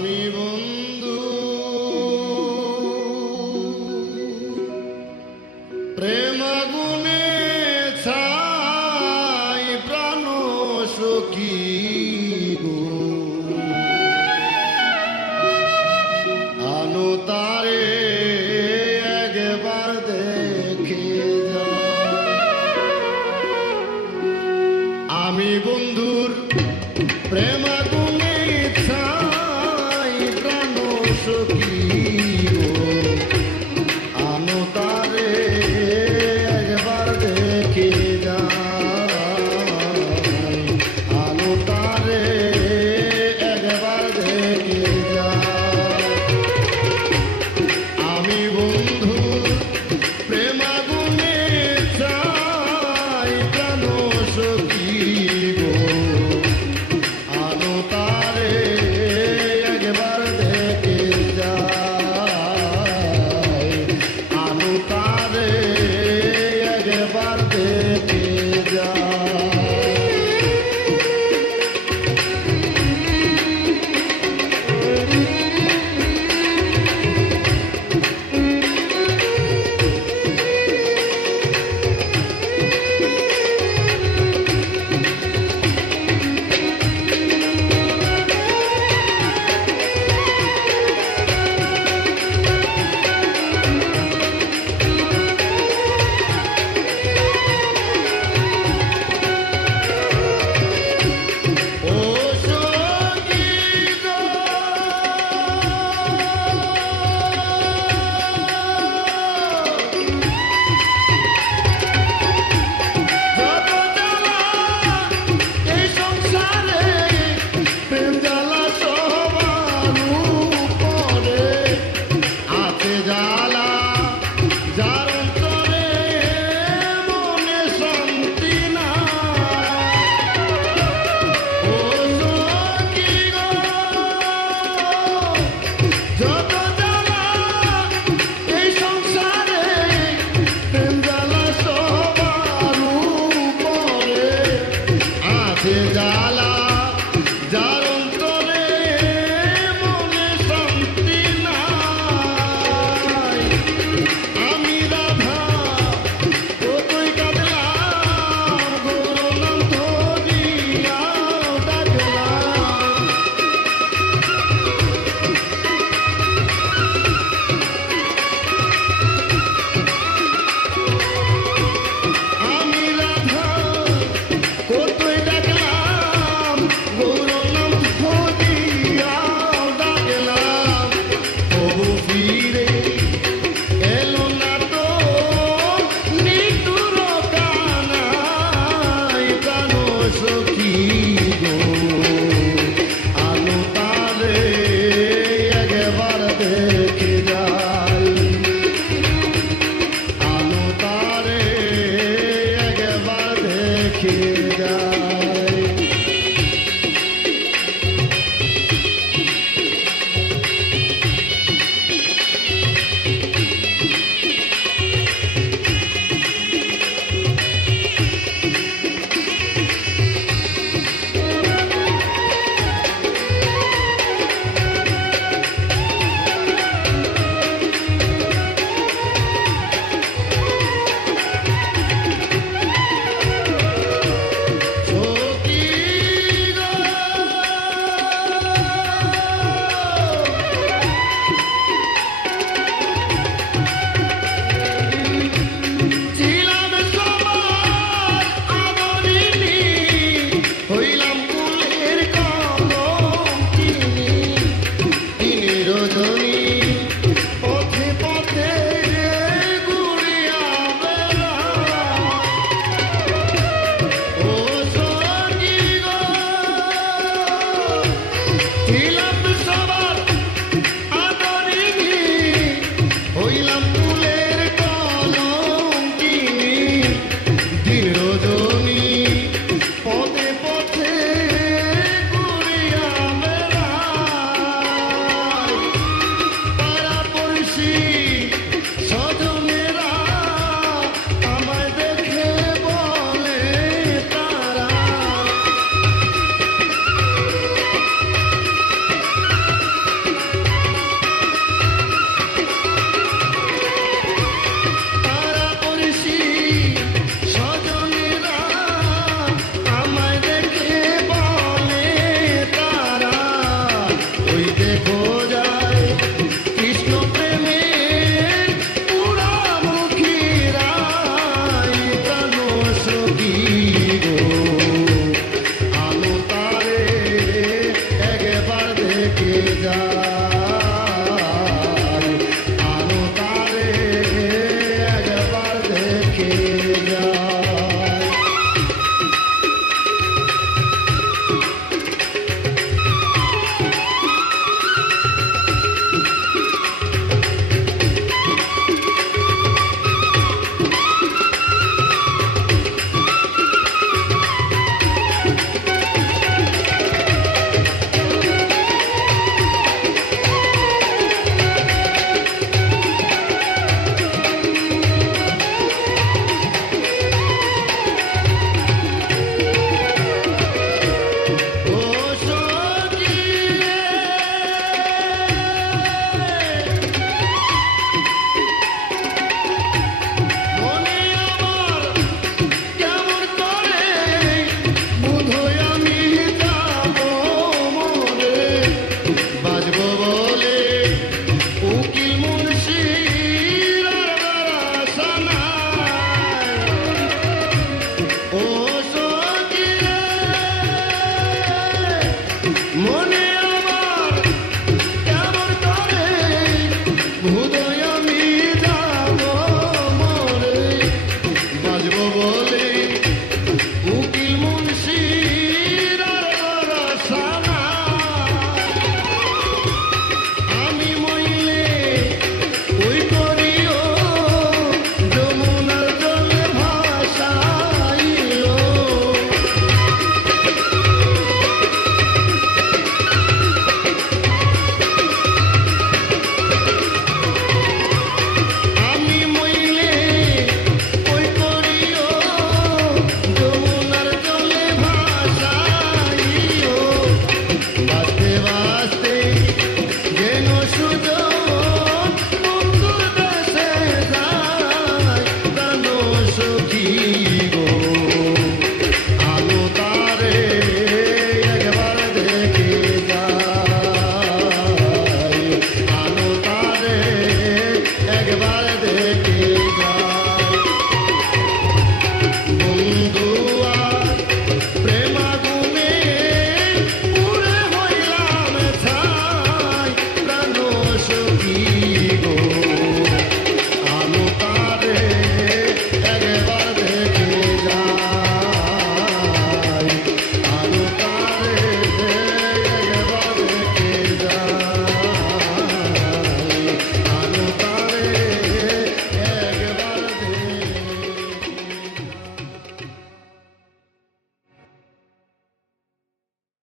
আমি বন্ধু। প্রেম